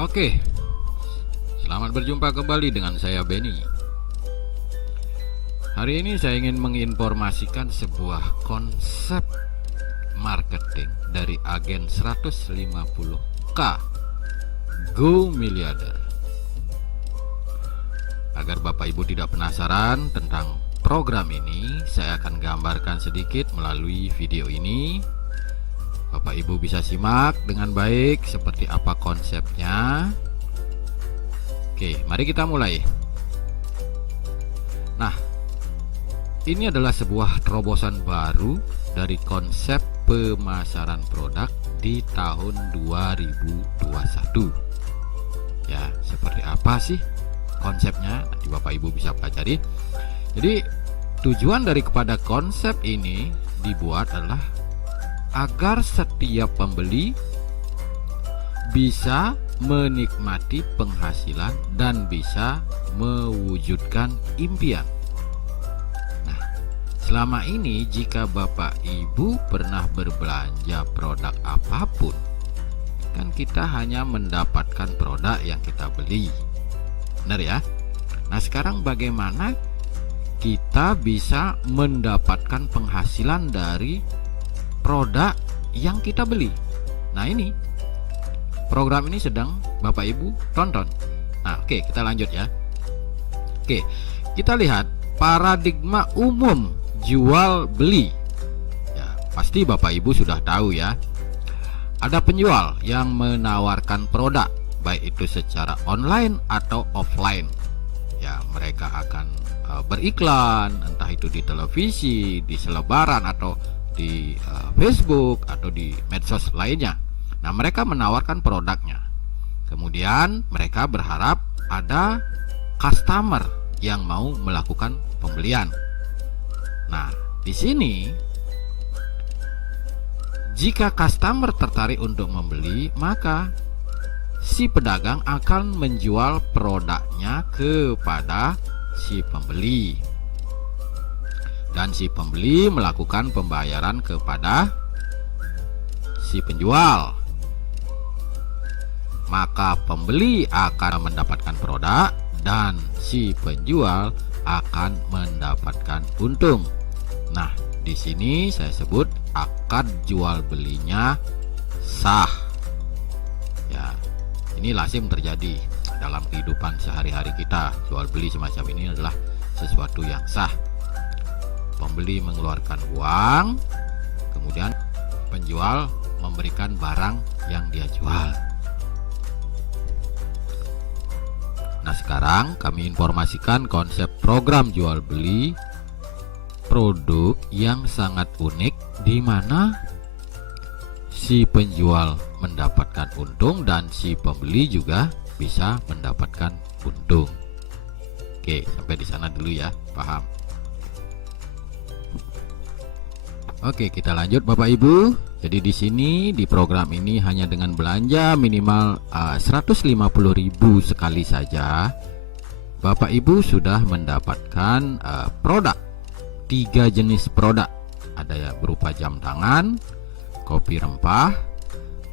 Oke, selamat berjumpa kembali dengan saya Benny. Hari ini saya ingin menginformasikan sebuah konsep marketing dari agen 150K Go Miliarder. Agar Bapak Ibu tidak penasaran tentang program ini, saya akan gambarkan sedikit melalui video ini. Bapak Ibu bisa simak dengan baik seperti apa konsepnya. Oke, mari kita mulai. Nah, ini adalah sebuah terobosan baru dari konsep pemasaran produk di tahun 2021. Ya, seperti apa sih konsepnya? Nanti Bapak Ibu bisa pelajari. Jadi, tujuan daripada konsep ini dibuat adalah agar setiap pembeli bisa menikmati penghasilan dan bisa mewujudkan impian. Nah, selama ini jika Bapak Ibu pernah berbelanja produk apapun, kan kita hanya mendapatkan produk yang kita beli. Benar ya? Nah, sekarang bagaimana kita bisa mendapatkan penghasilan dari produk yang kita beli? Nah, ini program ini sedang Bapak Ibu tonton. Nah, oke, kita lanjut ya. Oke, kita lihat paradigma umum jual beli. Ya, pasti Bapak Ibu sudah tahu ya. Ada penjual yang menawarkan produk, baik itu secara online atau offline. Ya, mereka akan beriklan, entah itu di televisi, di selebaran, atau di Facebook atau di medsos lainnya. Nah, mereka menawarkan produknya. Kemudian mereka berharap ada customer yang mau melakukan pembelian. Nah, di sini jika customer tertarik untuk membeli, maka si pedagang akan menjual produknya kepada si pembeli. Dan si pembeli melakukan pembayaran kepada si penjual. Maka pembeli akan mendapatkan produk dan si penjual akan mendapatkan untung. Nah, di sini saya sebut akad jual belinya sah. Ya, ini lazim terjadi dalam kehidupan sehari-hari kita. Jual beli semacam ini adalah sesuatu yang sah. Pembeli mengeluarkan uang, kemudian penjual memberikan barang yang dia jual. Nah, sekarang kami informasikan konsep program jual beli produk yang sangat unik, di mana si penjual mendapatkan untung dan si pembeli juga bisa mendapatkan untung. Oke, sampai di sana dulu ya, paham? Oke, kita lanjut Bapak Ibu. Jadi di sini di program ini hanya dengan belanja minimal 150.000 sekali saja, Bapak Ibu sudah mendapatkan produk. 3 jenis produk. Ada ya berupa jam tangan, kopi rempah,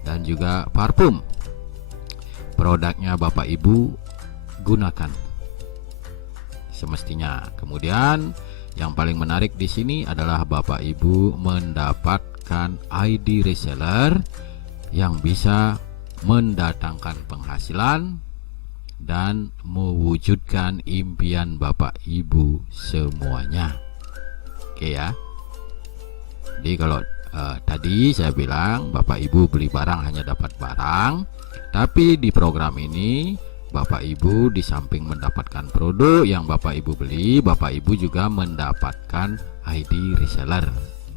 dan juga parfum. Produknya Bapak Ibu gunakan semestinya. Kemudian yang paling menarik di sini adalah Bapak Ibu mendapatkan ID reseller yang bisa mendatangkan penghasilan dan mewujudkan impian Bapak Ibu semuanya. Oke ya. Jadi kalau tadi saya bilang Bapak Ibu beli barang hanya dapat barang, tapi di program ini Bapak Ibu di samping mendapatkan produk yang Bapak Ibu beli, Bapak Ibu juga mendapatkan ID reseller.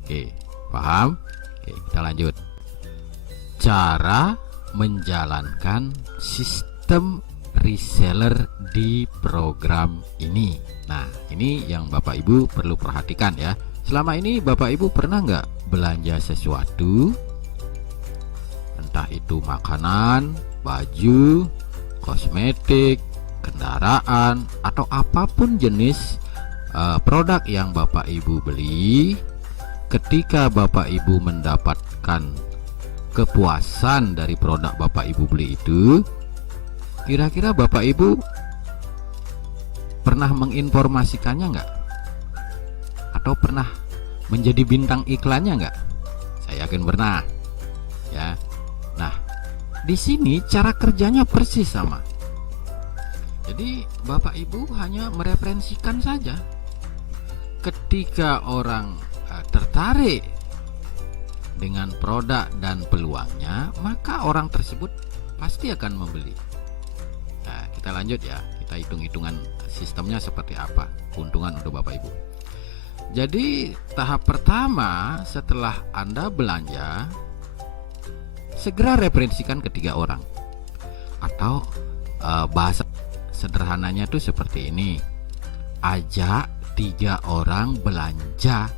Oke, paham? Oke, kita lanjut. Cara menjalankan sistem reseller di program ini. Nah, ini yang Bapak Ibu perlu perhatikan ya. Selama ini Bapak Ibu pernah nggak belanja sesuatu, entah itu makanan, baju, kosmetik, kendaraan, atau apapun jenis produk yang Bapak Ibu beli. Ketika Bapak Ibu mendapatkan kepuasan dari produk Bapak Ibu beli itu, Kira-kira Bapak Ibu pernah menginformasikannya nggak? Atau pernah menjadi bintang iklannya nggak? Saya yakin pernah, ya. Nah, di sini cara kerjanya persis sama. Jadi Bapak Ibu hanya mereferensikan saja. Ketika orang tertarik dengan produk dan peluangnya, maka orang tersebut pasti akan membeli. Nah, kita lanjut ya, kita hitung-hitungan sistemnya seperti apa keuntungan untuk Bapak Ibu. Jadi tahap pertama, setelah Anda belanja, segera referensikan ketiga orang. Atau bahasa sederhananya tuh seperti ini, ajak 3 orang belanja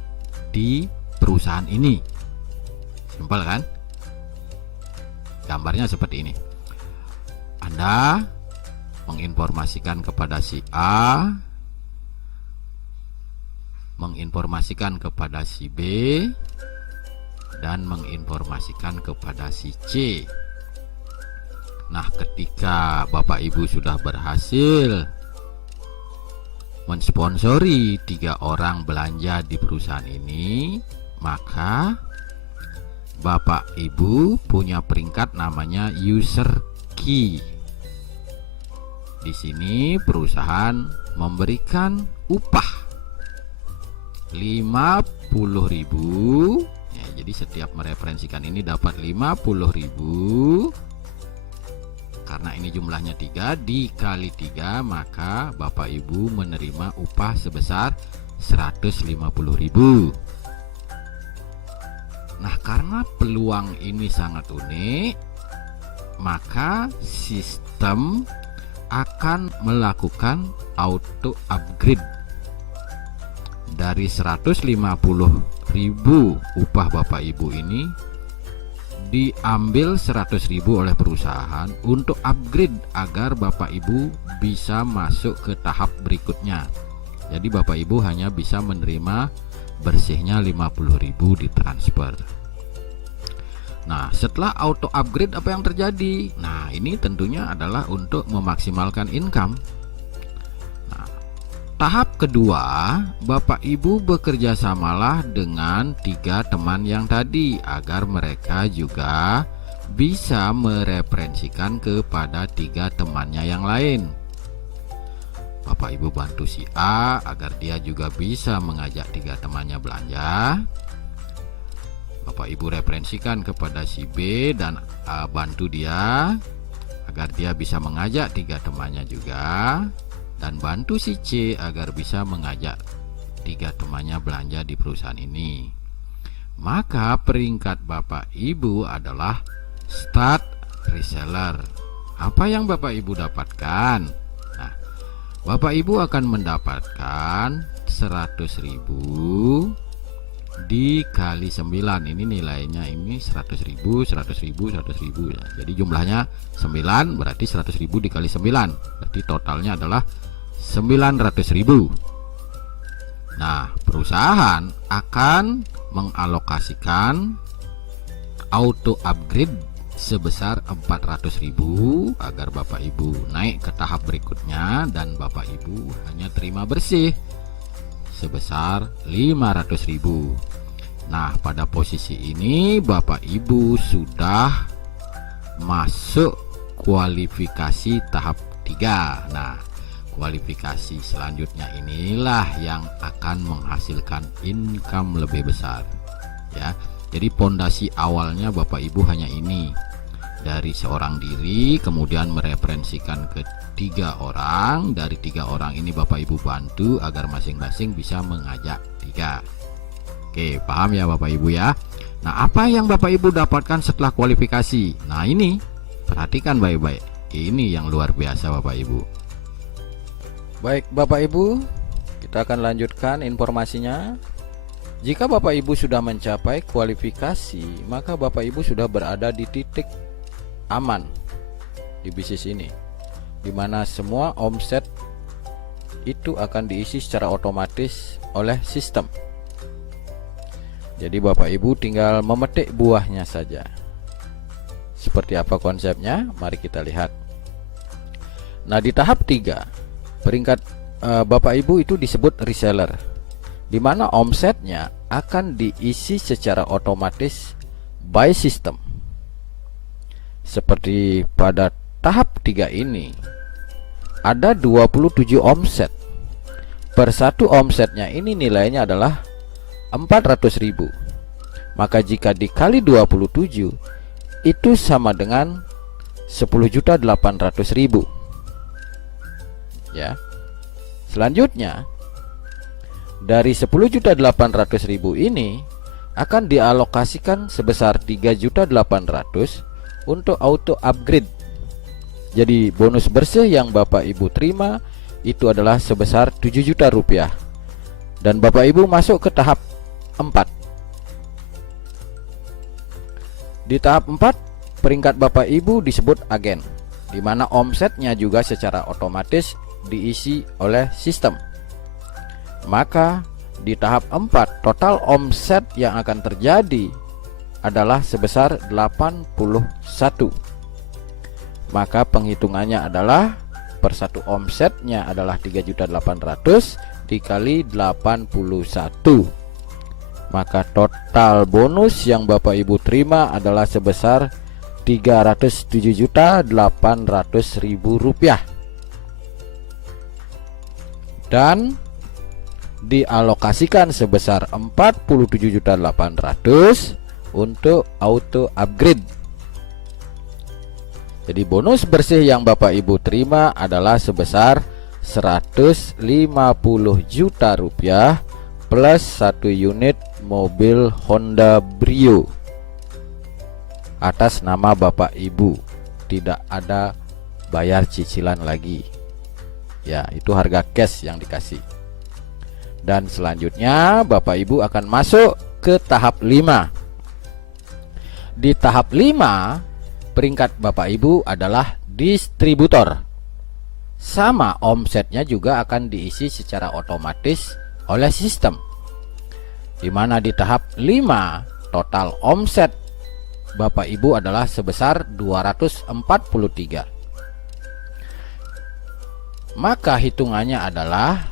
di perusahaan ini. Simpel kan? Gambarnya seperti ini. Anda menginformasikan kepada si A, menginformasikan kepada si B, dan menginformasikan kepada si C. Nah, ketika Bapak Ibu sudah berhasil mensponsori 3 orang belanja di perusahaan ini, maka Bapak Ibu punya peringkat namanya user key. Di sini perusahaan memberikan upah 50.000 ya, jadi setiap mereferensikan ini dapat 50.000. Karena ini jumlahnya 3 dikali 3, maka Bapak Ibu menerima upah sebesar 150.000. Nah, karena peluang ini sangat unik, maka sistem akan melakukan auto upgrade dari 150.000 upah Bapak Ibu ini, diambil 100.000 oleh perusahaan untuk upgrade agar Bapak Ibu bisa masuk ke tahap berikutnya. Jadi Bapak Ibu hanya bisa menerima bersihnya 50.000 ditransfer. Nah, setelah auto upgrade apa yang terjadi? Nah, ini tentunya adalah untuk memaksimalkan income. Nah, tahap kedua, Bapak Ibu bekerja samalah dengan 3 teman yang tadi agar mereka juga bisa mereferensikan kepada 3 temannya yang lain. Bapak Ibu bantu si A agar dia juga bisa mengajak 3 temannya belanja. Bapak Ibu referensikan kepada si B dan bantu dia agar dia bisa mengajak 3 temannya juga, dan bantu si C agar bisa mengajak 3 temannya belanja di perusahaan ini. Maka peringkat Bapak Ibu adalah start reseller. Apa yang Bapak Ibu dapatkan? Nah, Bapak Ibu akan mendapatkan 100.000 dikali 9. Ini nilainya ini 100.000, 100.000, 100.000 ya. Jadi jumlahnya 9, berarti 100.000 dikali 9, berarti totalnya adalah 900.000. Nah, perusahaan akan mengalokasikan auto upgrade sebesar 400.000 agar Bapak Ibu naik ke tahap berikutnya, dan Bapak Ibu hanya terima bersih sebesar 500.000. Nah, pada posisi ini Bapak Ibu sudah masuk kualifikasi tahap 3. Nah, kualifikasi selanjutnya inilah yang akan menghasilkan income lebih besar ya. Jadi pondasi awalnya Bapak Ibu hanya ini, dari seorang diri, kemudian mereferensikan ke 3 orang. Dari 3 orang ini Bapak Ibu bantu agar masing-masing bisa mengajak 3. Oke, paham ya Bapak Ibu ya. Nah, apa yang Bapak Ibu dapatkan setelah kualifikasi? Nah, ini perhatikan baik-baik. Ini yang luar biasa Bapak Ibu. Baik Bapak Ibu, kita akan lanjutkan informasinya. Jika Bapak Ibu sudah mencapai kualifikasi, maka Bapak Ibu sudah berada di titik aman di bisnis ini, dimana semua omset itu akan diisi secara otomatis oleh sistem. Jadi Bapak Ibu tinggal memetik buahnya saja. Seperti apa konsepnya? Mari kita lihat. Nah, di tahap 3 peringkat Bapak Ibu itu disebut reseller, di mana omsetnya akan diisi secara otomatis by system. Seperti pada tahap 3 ini ada 27 omset. Per satu omsetnya ini nilainya adalah 400.000. Maka jika dikali 27 itu sama dengan 10.800.000. Ya. Selanjutnya dari 10.800.000 ini akan dialokasikan sebesar 3.800.000 untuk auto upgrade. Jadi bonus bersih yang Bapak Ibu terima itu adalah sebesar 7 juta rupiah. Dan Bapak Ibu masuk ke tahap 4. Di tahap 4 peringkat Bapak Ibu disebut agen, di mana omsetnya juga secara otomatis diisi oleh sistem. Maka di tahap 4 total omset yang akan terjadi adalah sebesar 81. Maka penghitungannya adalah per satu omsetnya adalah 3.800.000 dikali 81. Maka total bonus yang Bapak Ibu terima adalah sebesar 307.800.000 rupiah. Dan dialokasikan sebesar 47.800.000 untuk auto upgrade. Jadi bonus bersih yang Bapak Ibu terima adalah sebesar 150 juta rupiah plus 1 unit mobil Honda Brio atas nama Bapak Ibu. Tidak ada bayar cicilan lagi. Ya, itu harga cash yang dikasih. Dan selanjutnya Bapak Ibu akan masuk ke tahap 5. Di tahap 5 peringkat Bapak Ibu adalah distributor. Sama omsetnya juga akan diisi secara otomatis oleh sistem. Di mana di tahap 5 total omset Bapak Ibu adalah sebesar 243. Maka hitungannya adalah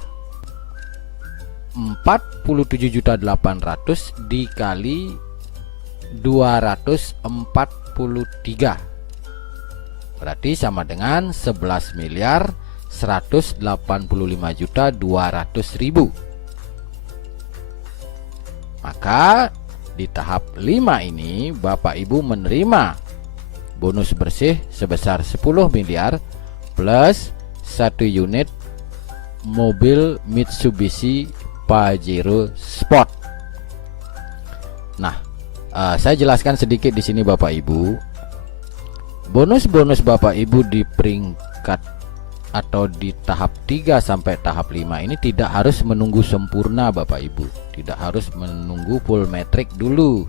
47.800.000 dikali 243, berarti sama dengan 11.185.200.000. Maka di tahap 5 ini Bapak Ibu menerima bonus bersih sebesar 10 miliar plus 1 unit mobil Mitsubishi Pajero Sport. Nah, saya jelaskan sedikit di sini Bapak Ibu. Bonus-bonus Bapak Ibu di peringkat atau di tahap 3 sampai tahap 5 ini tidak harus menunggu sempurna Bapak Ibu. Tidak harus menunggu full metric dulu.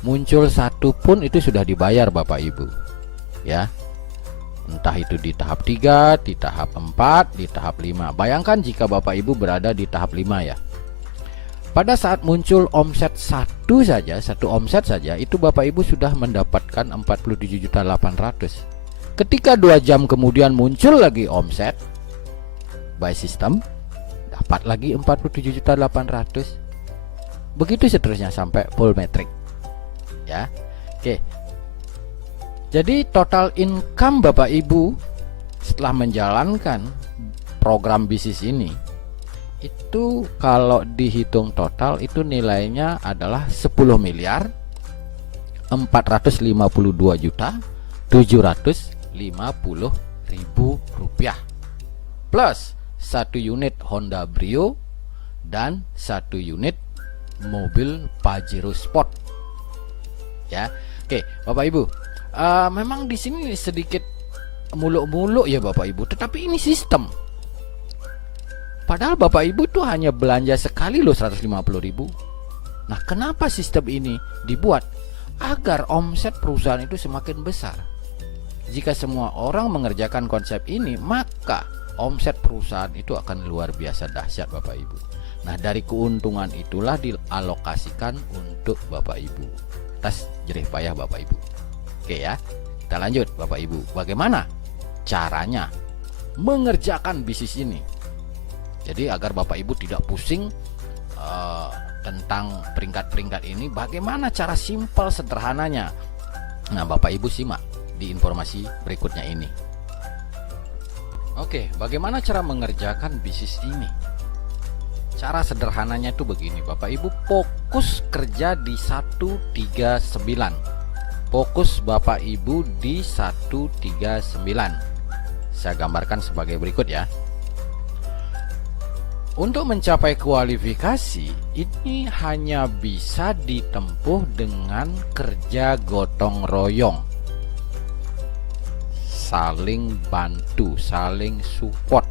Muncul satu pun itu sudah dibayar Bapak Ibu. Ya. Entah itu di tahap 3, di tahap 4, di tahap 5. Bayangkan jika Bapak Ibu berada di tahap 5 ya. Pada saat muncul omset satu omset saja itu Bapak Ibu sudah mendapatkan 47.800.000. Ketika 2 jam kemudian muncul lagi omset by system, dapat lagi 47.800.000. Begitu seterusnya sampai full metric. Ya. Oke. Jadi total income Bapak Ibu setelah menjalankan program bisnis ini itu kalau dihitung total itu nilainya adalah 10 miliar 452.750.000 rupiah plus 1 unit Honda Brio dan 1 unit mobil Pajero Sport. Ya, oke Bapak Ibu, memang di sini sedikit muluk-muluk ya Bapak Ibu, tetapi ini sistem. Padahal Bapak Ibu tuh hanya belanja sekali loh 150.000. Nah, kenapa sistem ini dibuat? Agar omset perusahaan itu semakin besar. Jika semua orang mengerjakan konsep ini, maka omset perusahaan itu akan luar biasa dahsyat Bapak Ibu. Nah, dari keuntungan itulah dialokasikan untuk Bapak Ibu atas jerih payah Bapak Ibu. Oke ya, kita lanjut Bapak Ibu. Bagaimana caranya? mengerjakan bisnis ini. Jadi agar Bapak Ibu tidak pusing tentang peringkat-peringkat ini, bagaimana cara simpel sederhananya. Nah, Bapak Ibu simak di informasi berikutnya ini. Oke, bagaimana cara mengerjakan bisnis ini? Cara sederhananya itu begini, Bapak Ibu, fokus kerja di 139. Fokus Bapak Ibu di 139. Saya gambarkan sebagai berikut ya. Untuk mencapai kualifikasi ini hanya bisa ditempuh dengan kerja gotong royong, saling bantu, saling support.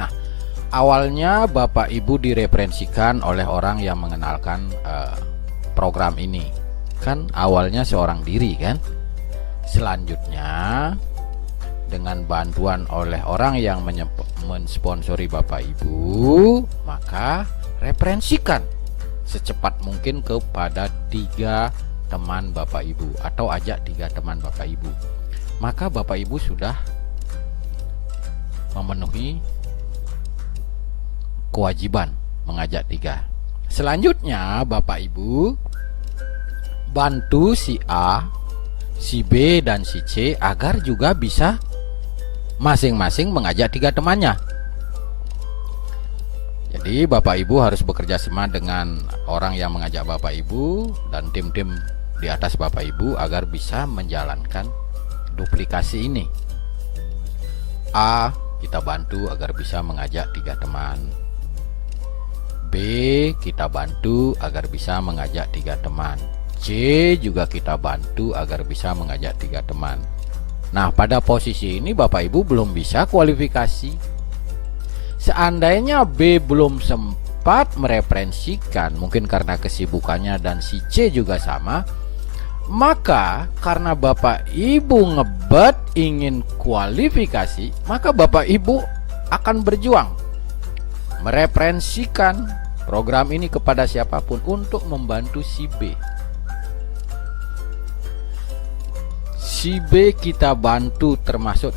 Nah, awalnya Bapak Ibu direferensikan oleh orang yang mengenalkan program ini. Kan awalnya seorang diri kan. Selanjutnya dengan bantuan oleh orang yang mensponsori Bapak Ibu, maka referensikan secepat mungkin kepada 3 teman Bapak Ibu, atau ajak 3 teman Bapak Ibu. Maka Bapak Ibu sudah memenuhi kewajiban mengajak 3. Selanjutnya Bapak Ibu bantu si A, si B, dan si C agar juga bisa masing-masing mengajak 3 temannya. Jadi Bapak Ibu harus bekerja sama dengan orang yang mengajak Bapak Ibu dan tim-tim di atas Bapak Ibu agar bisa menjalankan duplikasi ini. A kita bantu agar bisa mengajak 3 teman. B kita bantu agar bisa mengajak 3 teman. C juga kita bantu agar bisa mengajak 3 teman. Nah, pada posisi ini Bapak Ibu belum bisa kualifikasi. Seandainya B belum sempat mereferensikan, mungkin karena kesibukannya, dan si C juga sama, maka karena Bapak Ibu ngebet ingin kualifikasi, maka Bapak Ibu akan berjuang mereferensikan program ini kepada siapapun untuk membantu si B. Si B kita bantu termasuk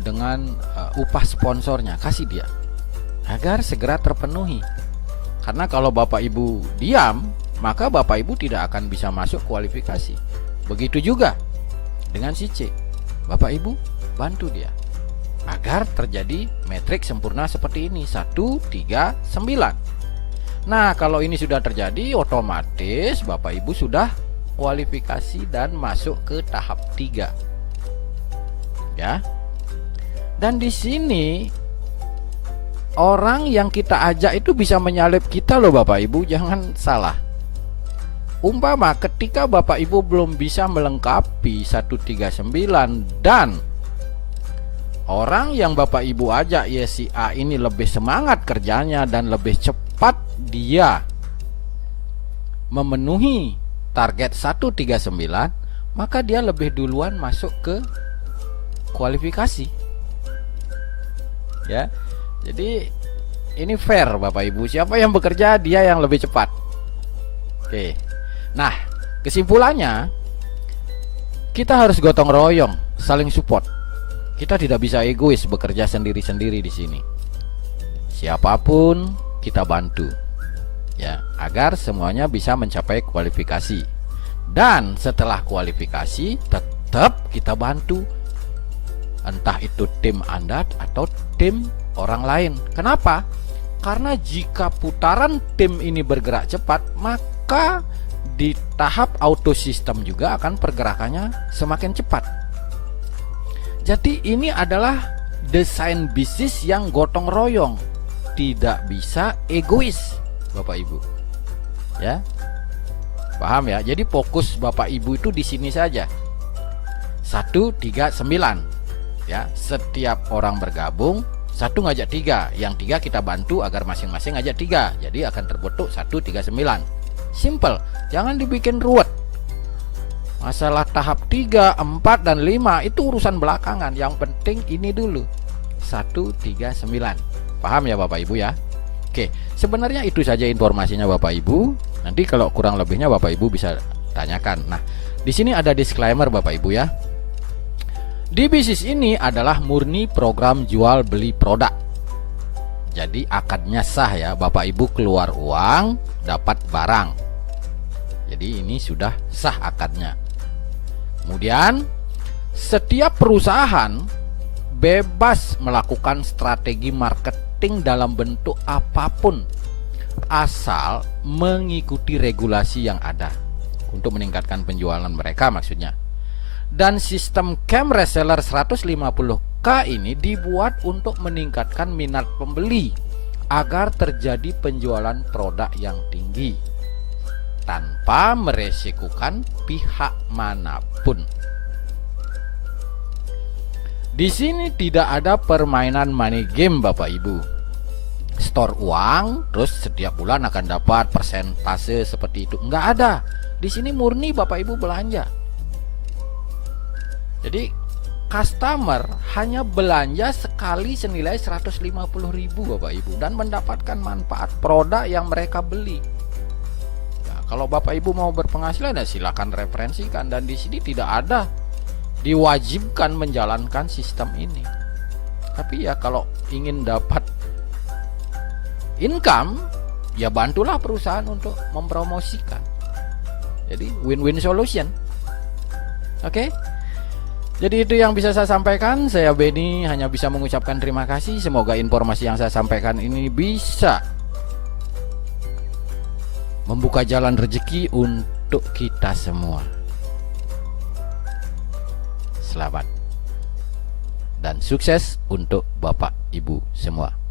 dengan upah sponsornya, kasih dia agar segera terpenuhi. Karena kalau Bapak Ibu diam, maka Bapak Ibu tidak akan bisa masuk kualifikasi. Begitu juga dengan si C, Bapak Ibu bantu dia agar terjadi metrik sempurna seperti ini, 1, 3, 9. Nah, kalau ini sudah terjadi, otomatis Bapak Ibu sudah kualifikasi dan masuk ke tahap 3. Ya. Dan di sini orang yang kita ajak itu bisa menyalip kita loh Bapak Ibu, jangan salah. Umpama ketika Bapak Ibu belum bisa melengkapi 139 dan orang yang Bapak Ibu ajak ya si A ini lebih semangat kerjanya dan lebih cepat dia memenuhi target 139, maka dia lebih duluan masuk ke kualifikasi. Ya. Jadi ini fair Bapak Ibu, siapa yang bekerja dia yang lebih cepat. Oke. Nah, kesimpulannya kita harus gotong royong, saling support. Kita tidak bisa egois bekerja sendiri-sendiri di sini. Siapapun kita bantu. Ya, agar semuanya bisa mencapai kualifikasi. Dan setelah kualifikasi tetap kita bantu, entah itu tim Anda atau tim orang lain. Kenapa? Karena jika putaran tim ini bergerak cepat, maka di tahap auto system juga akan pergerakannya semakin cepat. Jadi ini adalah desain bisnis yang gotong royong, tidak bisa egois Bapak Ibu. Ya. Paham ya? Jadi fokus Bapak Ibu itu di sini saja. 139. Ya, setiap orang bergabung, 1 ngajak 3, yang 3 kita bantu agar masing-masing ngajak 3. Jadi akan terbentuk 139. Simple, jangan dibikin ruwet. Masalah tahap 3, 4 dan 5 itu urusan belakangan. Yang penting ini dulu. 139. Paham ya Bapak Ibu ya? Oke, sebenarnya itu saja informasinya Bapak Ibu. Nanti kalau kurang lebihnya Bapak Ibu bisa tanyakan. Nah, di sini ada disclaimer Bapak Ibu ya. Di bisnis ini adalah murni program jual beli produk. Jadi akadnya sah ya, Bapak Ibu keluar uang, dapat barang. Jadi ini sudah sah akadnya. Kemudian setiap perusahaan bebas melakukan strategi marketing dalam bentuk apapun, asal mengikuti regulasi yang ada untuk meningkatkan penjualan mereka maksudnya. Dan sistem camp reseller 150K ini dibuat untuk meningkatkan minat pembeli agar terjadi penjualan produk yang tinggi tanpa meresikukan pihak manapun. Di sini tidak ada permainan money game, Bapak Ibu. Store uang, terus setiap bulan akan dapat persentase seperti itu. Enggak ada. Di sini murni Bapak Ibu belanja. Jadi customer hanya belanja sekali senilai 150.000 Bapak Ibu dan mendapatkan manfaat produk yang mereka beli. Nah, kalau Bapak Ibu mau berpenghasilan ya silakan referensikan, dan di sini tidak ada diwajibkan menjalankan sistem ini. Tapi ya kalau ingin dapat income, ya bantulah perusahaan untuk mempromosikan. Jadi win-win solution. Oke? Jadi itu yang bisa saya sampaikan. Saya Benny hanya bisa mengucapkan terima kasih. Semoga informasi yang saya sampaikan ini bisa membuka jalan rezeki untuk kita semua. Selamat dan sukses untuk Bapak Ibu semua.